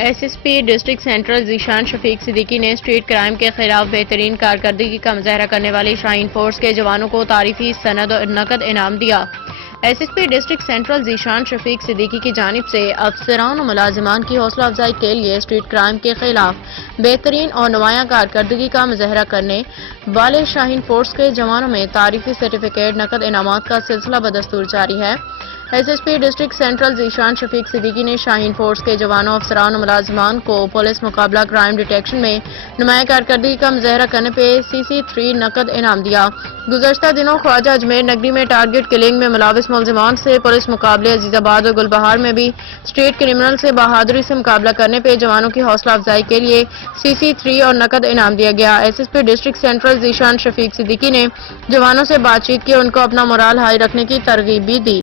SSP district central Zeeshan Shafiq Siddiqui ने street crime के खिलाफ बेहतरीन कारकर्दगी का मुजाहरा करने वाली शाहीन फोर्स के जवानों को तारीफी सनद और नकद इनाम दिया। SSP district central Zeeshan Shafiq Siddiqui की जानिब से अफसरान और मुलाजिमान की हौसला अफजाई के लिए स्ट्रीट क्राइम के खिलाफ बेहतरीन और नुमाया कारकर्दगी का मुजाहरा करने वाले शाहीन फोर्स के जवानों में तारीफी सर्टिफिकेट नकद इनामात का सिलसिला बदस्तूर जारी है। SSP district central Zeeshan Shafiq Siddiqui ने शाहीन फोर्स के जवानों, अफसरान और मुलाजिमान को पुलिस मुकाबला क्राइम डिटेक्शन में नुमाया कारकर्दगी का मुजाहरा करने पर CC3 नकद इनाम दिया। गुज़श्ता दिनों ख्वाजा अजमेर नगरी में टारगेट किलिंग में मुलविस मुलजिमान से पुलिस मुकाबले अजीजाबाद और गुलबहार में भी स्ट्रीट क्रिमिनल से बहादुरी से मुकाबला करने पर जवानों की हौसला अफजाई के लिए CC3 और नकद इनाम दिया गया। SSP district central Zeeshan Shafiq Siddiqui ने जवानों से बातचीत की, उनको अपना मोराल हाई रखने की तरगीब भी दी।